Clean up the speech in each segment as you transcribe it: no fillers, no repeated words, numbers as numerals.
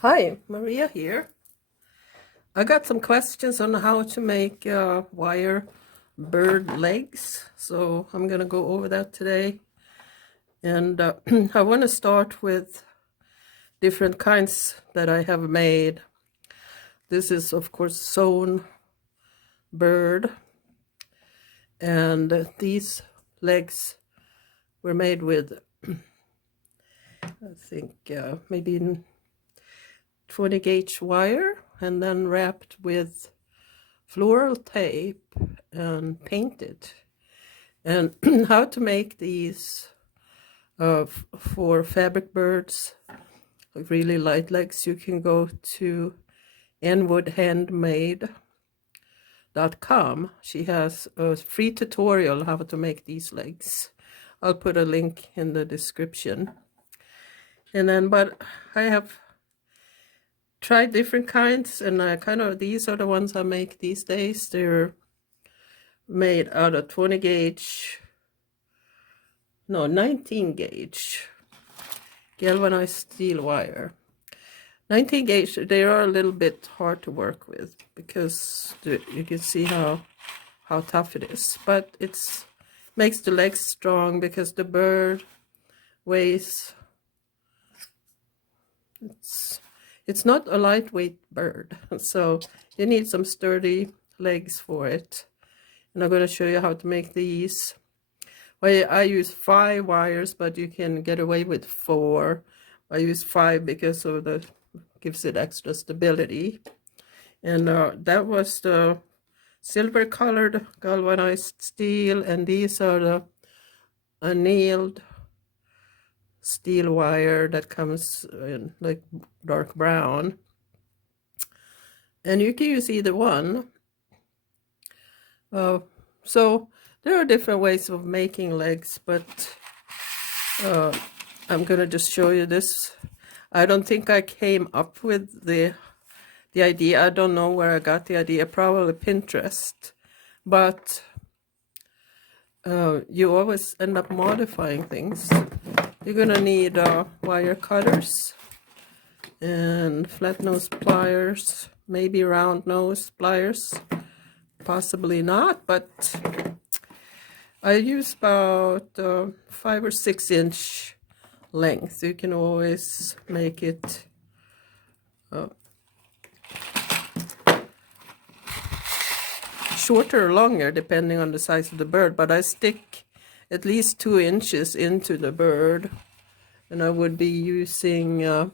Hi, Maria here. I got some questions on how to make wire bird legs, so I'm gonna go over that today. And I want to start with different kinds that I have made. This is, of course, sewn bird, and these legs were made with, I think, maybe 20 gauge wire, and then wrapped with floral tape and painted. And how to make these for fabric birds, like really light legs, you can go to nwoodhandmade.com. She has a free tutorial how to make these legs. I'll put a link in the description. And then, but I have tried different kinds, and these are the ones I make these days. They're made out of 20 gauge, no, 19 gauge galvanized steel wire. 19 gauge, they are a little bit hard to work with because you can see how tough it is, but it's makes the legs strong because the bird weighs, it's not a lightweight bird, so you need some sturdy legs for it. And I'm going to show you how to make these. Well, I use 5 wires, but you can get away with 4. I use 5 because of the gives it extra stability. And that was the silver colored galvanized steel, and these are the annealed steel wire that comes in like dark brown. And you can use either one. So there are different ways of making legs, but I'm gonna just show you this. I don't think I came up with the idea. I don't know where I got the idea, probably Pinterest. But you always end up modifying things. You're gonna need wire cutters and flat nose pliers, maybe round nose pliers, possibly not, but I use about 5 or 6 inch length. You can always make it shorter or longer depending on the size of the bird, but I stick at least 2 inches into the bird, and I would be using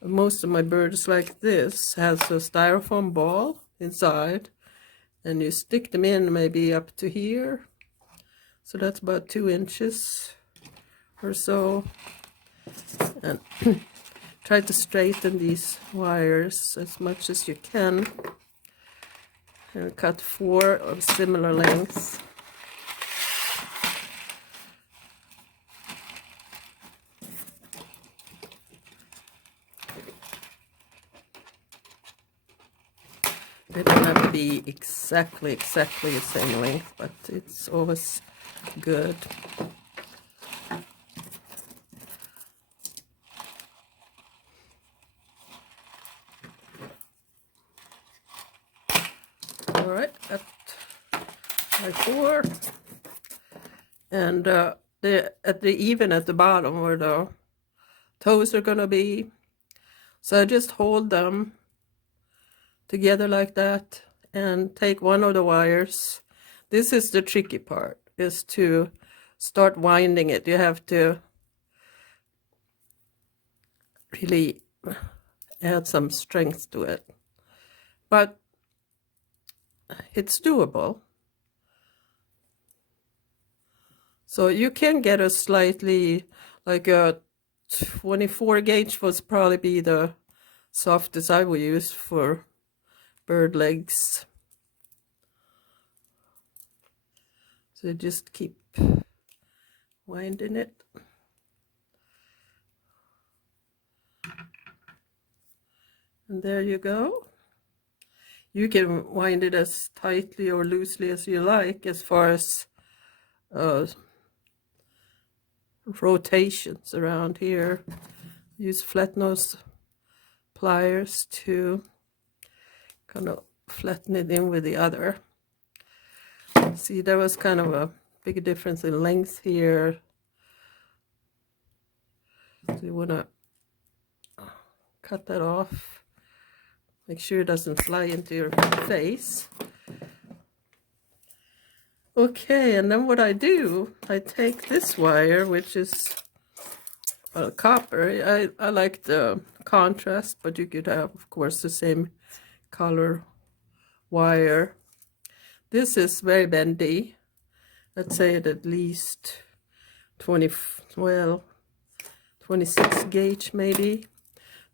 most of my birds like this has a styrofoam ball inside, and you stick them in maybe up to here, so that's about 2 inches or so. And try to straighten these wires as much as you can, and cut 4 of similar lengths. They don't have to be exactly the same length, but it's always good. All right, at my 4, and even at the bottom where the toes are gonna be. So I just hold them together like that and take one of the wires. This is the tricky part, is to start winding it. You have to really add some strength to it, but it's doable. So you can get a slightly, like a 24 gauge was probably be the softest I would use for bird legs. So just keep winding it. And there you go. You can wind it as tightly or loosely as you like as far as rotations around here. Use flat nose pliers to kind of flatten it in with the other. See, there was kind of a big difference in length here. So you want to cut that off. Make sure it doesn't fly into your face. Okay, and then what I do, I take this wire, which is copper. I like the contrast, but you could have, of course, the same color wire. This is very bendy. Let's say it at least 26 gauge maybe.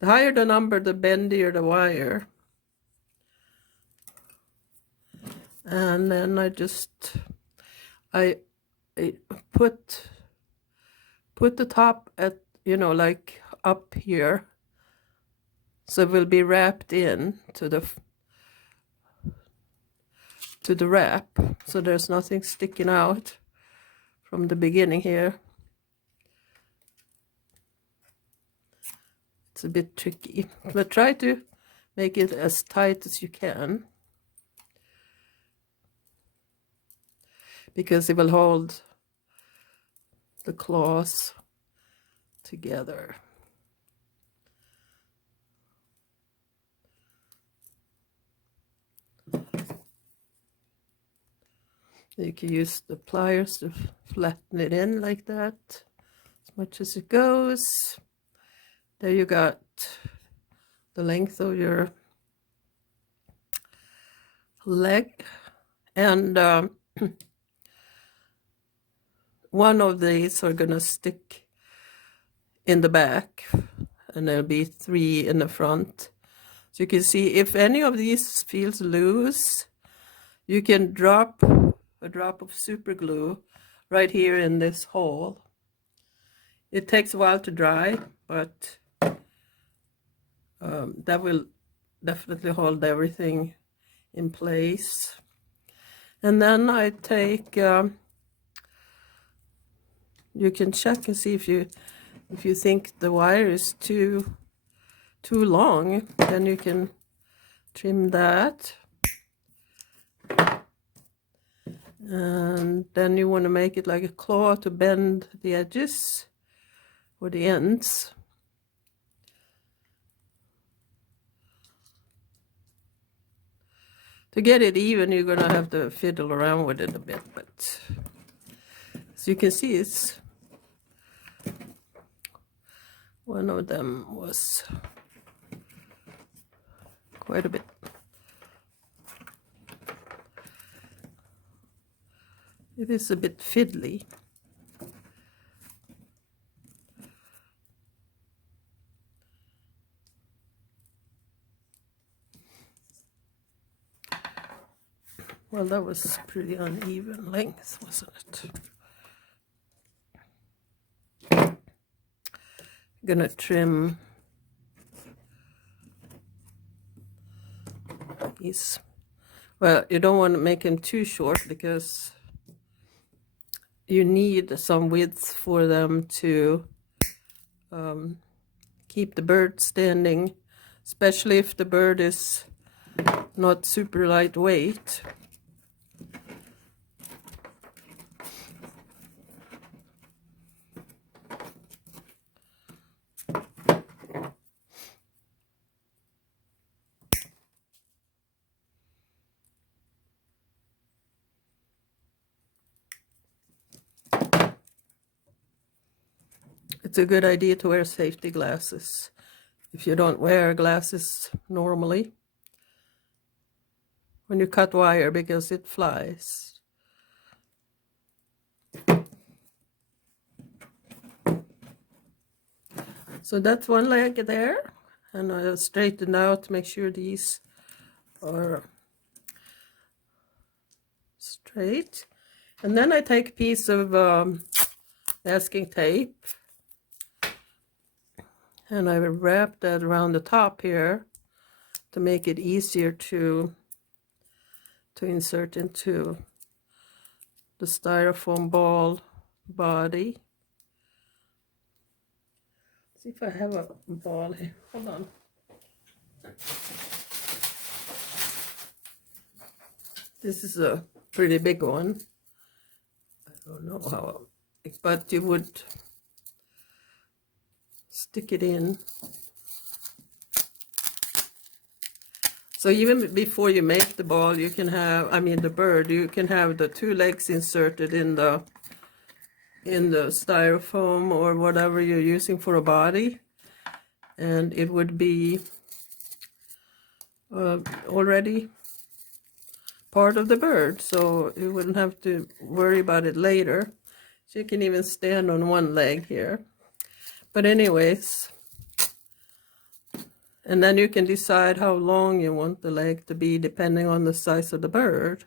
The higher the number, the bendier the wire. And then I put the top at, you know, like up here, so it will be wrapped in to the wrap, so there's nothing sticking out from the beginning here. It's a bit tricky, but try to make it as tight as you can, because it will hold the claws together. You can use the pliers to flatten it in like that, as much as it goes. There you got the length of your leg, and one of these are gonna stick in the back, and there'll be 3 in the front. So you can see if any of these feels loose, you can drop a drop of super glue right here in this hole. It takes a while to dry, but that will definitely hold everything in place. And then I take, you can check and see if you think the wire is too long, then you can trim that. And then you want to make it like a claw to bend the edges or the ends. To get it even, you're going to have to fiddle around with it a bit, but as you can see, it's one of them was quite a bit. It is a bit fiddly. Well, that was pretty uneven length, wasn't it? I'm gonna trim these. Well, you don't want to make them too short, because you need some width for them to keep the bird standing, especially if the bird is not super lightweight. It's a good idea to wear safety glasses if you don't wear glasses normally when you cut wire, because it flies. So that's one leg there, and I'll straighten out to make sure these are straight. And then I take a piece of masking tape, and I wrap that around the top here to make it easier to insert into the styrofoam ball body. See if I have a ball here. Hold on. This is a pretty big one. I don't know how, but you would stick it in. So even before you make the ball, you can have, I mean the bird, you can have the 2 legs inserted in the styrofoam or whatever you're using for a body, and it would be already part of the bird, so you wouldn't have to worry about it later. So you can even stand on 1 leg here. But anyways, and then you can decide how long you want the leg to be depending on the size of the bird.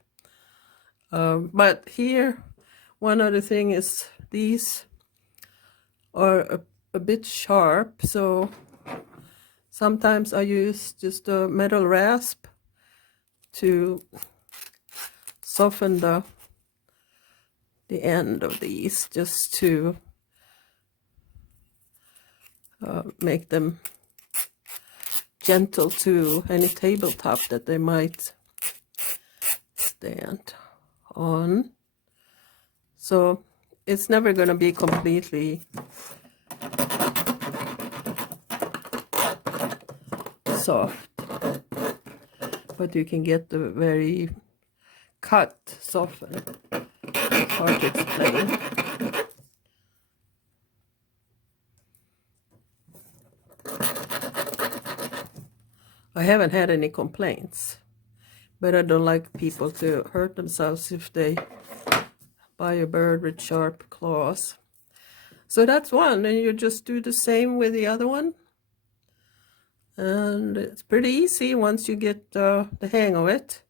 But here, one other thing is these are a bit sharp, so sometimes I use just a metal rasp to soften the end of these, just to make them gentle to any tabletop that they might stand on. So it's never going to be completely soft, but you can get the very cut soften. It's hard to explain. I haven't had any complaints, but I don't like people to hurt themselves if they buy a bird with sharp claws. So that's one, and you just do the same with the other one. And it's pretty easy once you get the hang of it.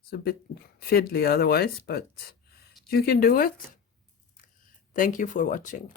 It's a bit fiddly otherwise, but you can do it. Thank you for watching.